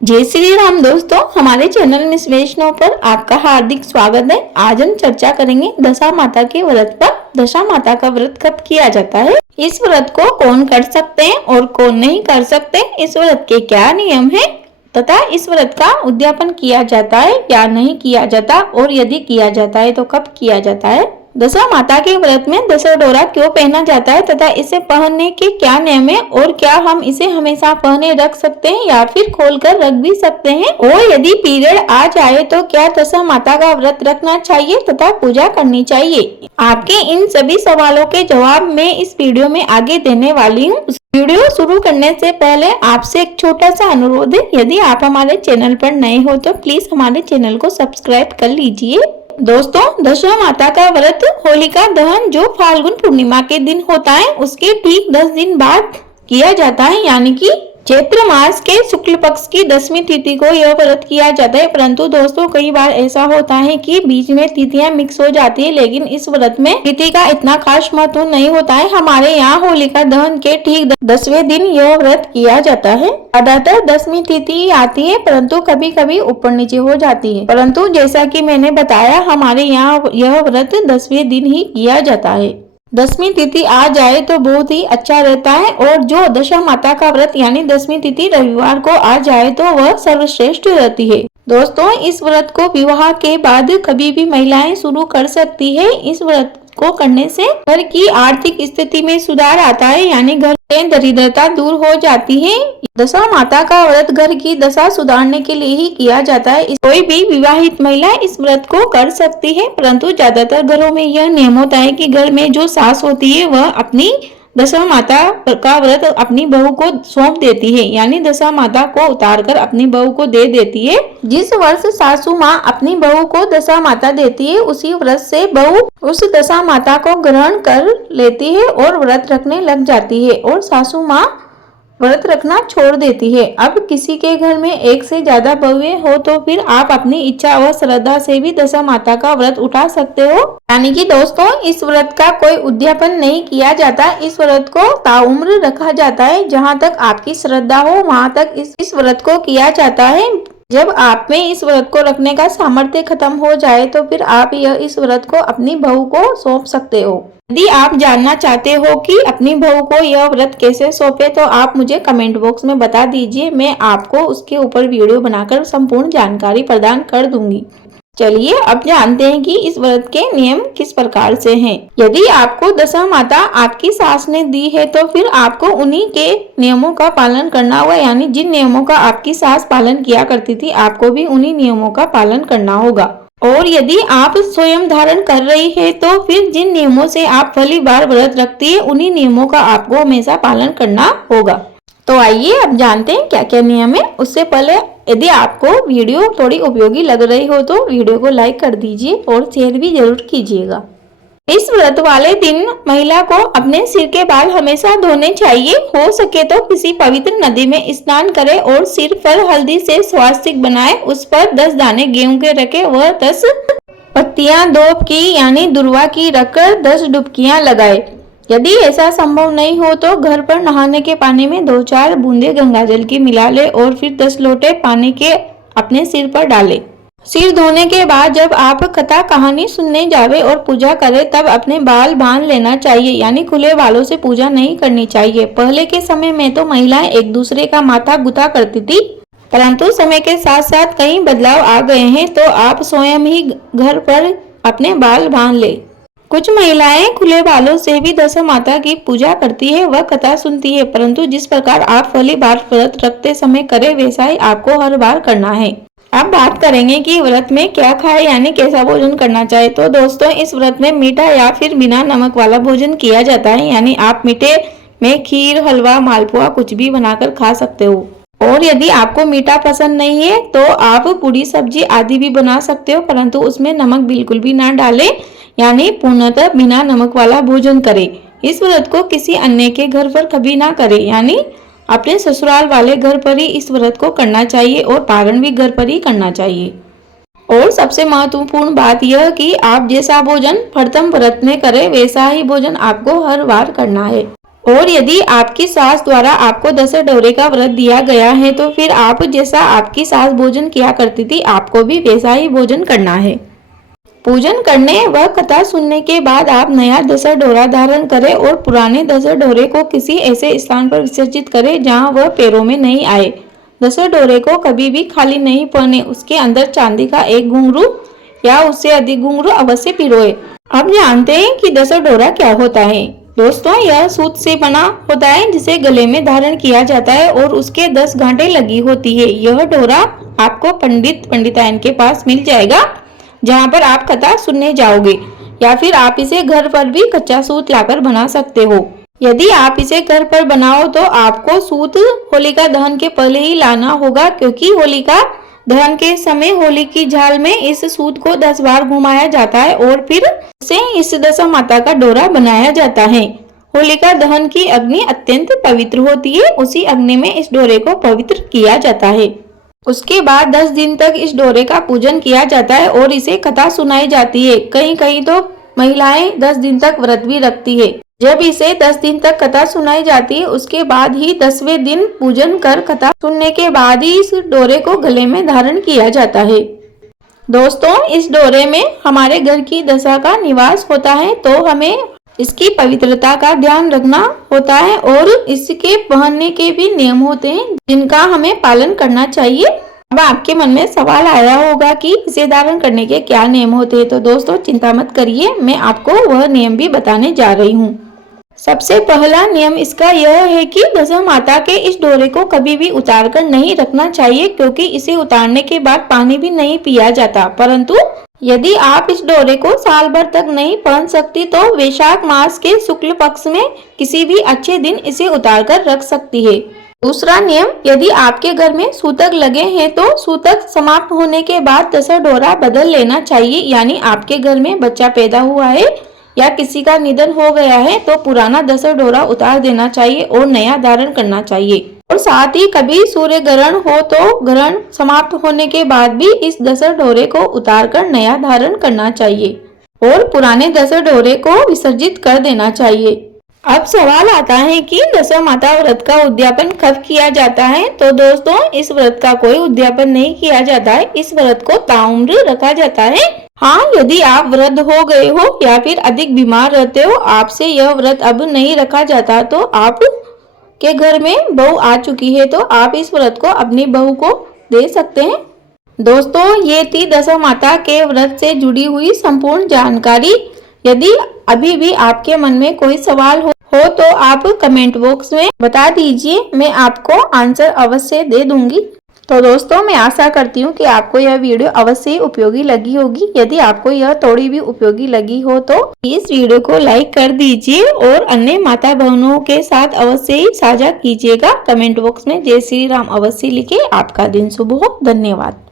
जय श्री राम दोस्तों, हमारे चैनल मिस वैष्णव पर आपका हार्दिक स्वागत है। आज हम चर्चा करेंगे दशा माता के व्रत पर। दशा माता का व्रत कब किया जाता है, इस व्रत को कौन कर सकते हैं और कौन नहीं कर सकते, इस व्रत के क्या नियम हैं तथा इस व्रत का उद्यापन किया जाता है या नहीं किया जाता, और यदि किया जाता है तो कब किया जाता है। दशा माता के व्रत में दशा डोरा क्यों पहना जाता है तथा इसे पहनने के क्या नियम है, और क्या हम इसे हमेशा पहने रख सकते हैं या फिर खोलकर रख भी सकते हैं, और यदि पीरियड आ जाए तो क्या दशा माता का व्रत रखना चाहिए तथा पूजा करनी चाहिए। आपके इन सभी सवालों के जवाब मैं इस वीडियो में आगे देने वाली हूँ। वीडियो शुरू करने से पहले आपसे एक छोटा सा अनुरोध है, यदि आप हमारे चैनल पर नए हो तो प्लीज हमारे चैनल को सब्सक्राइब कर लीजिए। दोस्तों, दशा माता का व्रत होलिका दहन जो फाल्गुन पूर्णिमा के दिन होता है उसके ठीक 10 दिन बाद किया जाता है, यानी कि चैत्र मास के शुक्ल पक्ष की 10वीं तिथि को यह व्रत किया जाता है। परंतु दोस्तों, कई बार ऐसा होता है कि बीच में तिथियां मिक्स हो जाती है, लेकिन इस व्रत में तिथि का इतना खास महत्व नहीं होता है। हमारे यहाँ होलिका दहन के ठीक 10वें दिन यह व्रत किया जाता है। ज्यादातर 10वीं तिथि आती है, परंतु कभी कभी ऊपर नीचे हो जाती है। परंतु जैसा कि मैंने बताया, हमारे यहाँ यह व्रत 10वें दिन ही किया जाता है। 10वीं तिथि आ जाए तो बहुत ही अच्छा रहता है, और जो दशा माता का व्रत यानी 10वीं तिथि रविवार को आ जाए तो वह सर्वश्रेष्ठ रहती है। दोस्तों, इस व्रत को विवाह के बाद कभी भी महिलाएं शुरू कर सकती है। इस व्रत को करने से घर की आर्थिक स्थिति में सुधार आता है, यानी घर में दरिद्रता दूर हो जाती है। दशा माता का व्रत घर की दशा सुधारने के लिए ही किया जाता है। कोई भी विवाहित महिला इस व्रत को कर सकती है, परंतु ज्यादातर घरों में यह नियम होता है कि घर में जो सास होती है वह अपनी दशा माता का व्रत अपनी बहू को सौंप देती है, यानी दशा माता को उतारकर अपनी बहू को दे देती है। जिस वर्ष सासू माँ अपनी बहू को दशा माता देती है, उसी व्रत से बहू उस दशा माता को ग्रहण कर लेती है और व्रत रखने लग जाती है, और सासू माँ व्रत रखना छोड़ देती है। अब किसी के घर में एक से ज्यादा बहुएं हो तो फिर आप अपनी इच्छा व श्रद्धा से भी दशा माता का व्रत उठा सकते हो। यानी कि दोस्तों, इस व्रत का कोई उद्यापन नहीं किया जाता। इस व्रत को ताउम्र रखा जाता है। जहाँ तक आपकी श्रद्धा हो वहाँ तक इस व्रत को किया जाता है। जब आप में इस व्रत को रखने का सामर्थ्य खत्म हो जाए तो फिर आप इस व्रत को अपनी बहू को सौंप सकते हो। यदि आप जानना चाहते हो कि अपनी बहू को यह व्रत कैसे सौंपे तो आप मुझे कमेंट बॉक्स में बता दीजिए, मैं आपको उसके ऊपर वीडियो बनाकर संपूर्ण जानकारी प्रदान कर दूंगी। चलिए अब जानते हैं कि इस व्रत के नियम किस प्रकार से हैं। यदि आपको दशा माता आपकी सास ने दी है तो फिर आपको उन्हीं के नियमों का पालन करना होगा, यानी जिन नियमों का आपकी सास पालन किया करती थी आपको भी उन्हीं नियमों का पालन करना होगा। और यदि आप स्वयं धारण कर रही है तो फिर जिन नियमों से आप पहली बार व्रत रखती है उन्हीं नियमों का आपको हमेशा पालन करना होगा। तो आइए अब जानते हैं क्या क्या नियम है। उससे पहले यदि आपको वीडियो थोड़ी उपयोगी लग रही हो तो वीडियो को लाइक कर दीजिए और शेयर भी जरूर कीजिएगा। इस व्रत वाले दिन महिला को अपने सिर के बाल हमेशा धोने चाहिए। हो सके तो किसी पवित्र नदी में स्नान करे और सिर पर हल्दी से स्वास्तिक बनाए, उस पर 10 दाने गेहूं के रखे व 10 पत्तियां दोप की यानी दुर्वा की रखकर 10 डुबकियां लगाए। यदि ऐसा संभव नहीं हो तो घर पर नहाने के पानी में 2-4 बूंदे गंगाजल की मिला ले और फिर 10 लोटे पानी के अपने सिर पर डाले। सिर धोने के बाद जब आप कथा कहानी सुनने जावे और पूजा करे तब अपने बाल बांध लेना चाहिए, यानी खुले बालों से पूजा नहीं करनी चाहिए। पहले के समय में तो महिलाएं एक दूसरे का माथा गुथा करती थी, परंतु समय के साथ साथ कई बदलाव आ गए हैं, तो आप स्वयं ही घर पर अपने बाल बांध ले। कुछ महिलाएं खुले बालों से भी दशा माता की पूजा करती है, वह कथा सुनती है, परंतु जिस प्रकार आप पहली बार व्रत रखते समय करे वैसा ही आपको हर बार करना है। अब बात करेंगे कि व्रत में क्या खाए यानी कैसा भोजन करना चाहिए। तो दोस्तों, इस व्रत में मीठा या फिर बिना नमक वाला भोजन किया जाता है, यानी आप मीठे में खीर, हलवा, मालपुआ कुछ भी बनाकर खा सकते हो। और यदि आपको मीठा पसंद नहीं है तो आप पूरी सब्जी आदि भी बना सकते हो, परंतु उसमें नमक बिल्कुल भी ना डालें, यानी पूर्णतः बिना नमक वाला भोजन करें। इस व्रत को किसी अन्य के घर पर कभी ना करें, यानी अपने ससुराल वाले घर पर ही इस व्रत को करना चाहिए और पारण भी घर पर ही करना चाहिए। और सबसे महत्वपूर्ण बात यह कि आप जैसा भोजन प्रथम व्रत में करें वैसा ही भोजन आपको हर बार करना है। और यदि आपकी सास द्वारा आपको दशहरे का व्रत दिया गया है तो फिर आप जैसा आपकी सास भोजन किया करती थी आपको भी वैसा ही भोजन करना है। पूजन करने व कथा सुनने के बाद आप नया दशहरा धारण करें और पुराने दशहरे को किसी ऐसे स्थान पर विसर्जित करें जहां वह पैरों में नहीं आए। दशहरे को कभी भी खाली नहीं पहने, उसके अंदर चांदी का एक घुंघरू या उससे अधिक घुंघरू अवश्य पिरोए। अब जानते हैं कि दशहरा क्या होता है। दोस्तों, यह सूत से बना होता है जिसे गले में धारण किया जाता है और उसके 10 गांठें लगी होती है। यह डोरा आपको पंडिताइन के पास मिल जाएगा जहां पर आप कथा सुनने जाओगे, या फिर आप इसे घर पर भी कच्चा सूत लाकर बना सकते हो। यदि आप इसे घर पर बनाओ तो आपको सूत होलिका दहन के पहले ही लाना होगा, क्योंकि होलिका दहन के समय होली की झाल में इस सूत को 10 बार घुमाया जाता है और फिर से इस दशा माता का डोरा बनाया जाता है। होलिका दहन की अग्नि अत्यंत पवित्र होती है, उसी अग्नि में इस डोरे को पवित्र किया जाता है। उसके बाद 10 दिन तक इस डोरे का पूजन किया जाता है और इसे कथा सुनाई जाती है। कहीं कहीं तो महिलाएं 10 दिन तक व्रत भी रखती है। जब इसे 10 दिन तक कथा सुनाई जाती है उसके बाद ही 10वें दिन पूजन कर कथा सुनने के बाद ही इस डोरे को गले में धारण किया जाता है। दोस्तों, इस डोरे में हमारे घर की दशा का निवास होता है, तो हमें इसकी पवित्रता का ध्यान रखना होता है और इसके पहनने के भी नियम होते हैं जिनका हमें पालन करना चाहिए। अब आपके मन में सवाल आया होगा कि इसे धारण करने के क्या नियम होते हैं, तो दोस्तों चिंता मत करिए, मैं आपको वह नियम भी बताने जा रही हूँ। सबसे पहला नियम इसका यह है कि दशा माता के इस डोरे को कभी भी उतार कर नहीं रखना चाहिए, क्योंकि इसे उतारने के बाद पानी भी नहीं पिया जाता। परंतु यदि आप इस डोरे को साल भर तक नहीं पहन सकती तो वैशाख मास के शुक्ल पक्ष में किसी भी अच्छे दिन इसे उतार कर रख सकती है। दूसरा नियम, यदि आपके घर में सूतक लगे हैं तो सूतक समाप्त होने के बाद दशहरा बदल लेना चाहिए। यानी आपके घर में बच्चा पैदा हुआ है या किसी का निधन हो गया है तो पुराना दशहरा उतार देना चाहिए और नया धारण करना चाहिए। और साथ ही कभी सूर्य ग्रहण हो तो ग्रहण समाप्त होने के बाद भी इस दशहरे को उतार कर नया धारण करना चाहिए और पुराने दशहरे को विसर्जित कर देना चाहिए। अब सवाल आता है कि दशा माता व्रत का उद्यापन कब किया जाता है, तो दोस्तों इस व्रत का कोई उद्यापन नहीं किया जाता है। इस व्रत को ताउम्र रखा जाता है। हाँ, यदि आप वृद्ध हो गए हो या फिर अधिक बीमार रहते हो, आपसे यह व्रत अब नहीं रखा जाता, तो आप के घर में बहू आ चुकी है तो आप इस व्रत को अपनी बहू को दे सकते हैं। दोस्तों, ये थी दशा माता के व्रत से जुड़ी हुई संपूर्ण जानकारी। यदि अभी भी आपके मन में कोई सवाल हो तो आप कमेंट बॉक्स में बता दीजिए, मैं आपको आंसर अवश्य दे दूंगी। तो दोस्तों, मैं आशा करती हूँ कि आपको यह वीडियो अवश्य ही उपयोगी लगी होगी। यदि आपको यह थोड़ी भी उपयोगी लगी हो तो इस वीडियो को लाइक कर दीजिए और अन्य माता बहनों के साथ अवश्य ही साझा कीजिएगा। कमेंट बॉक्स में जय श्री राम अवश्य लिखे। आपका दिन शुभ हो। धन्यवाद।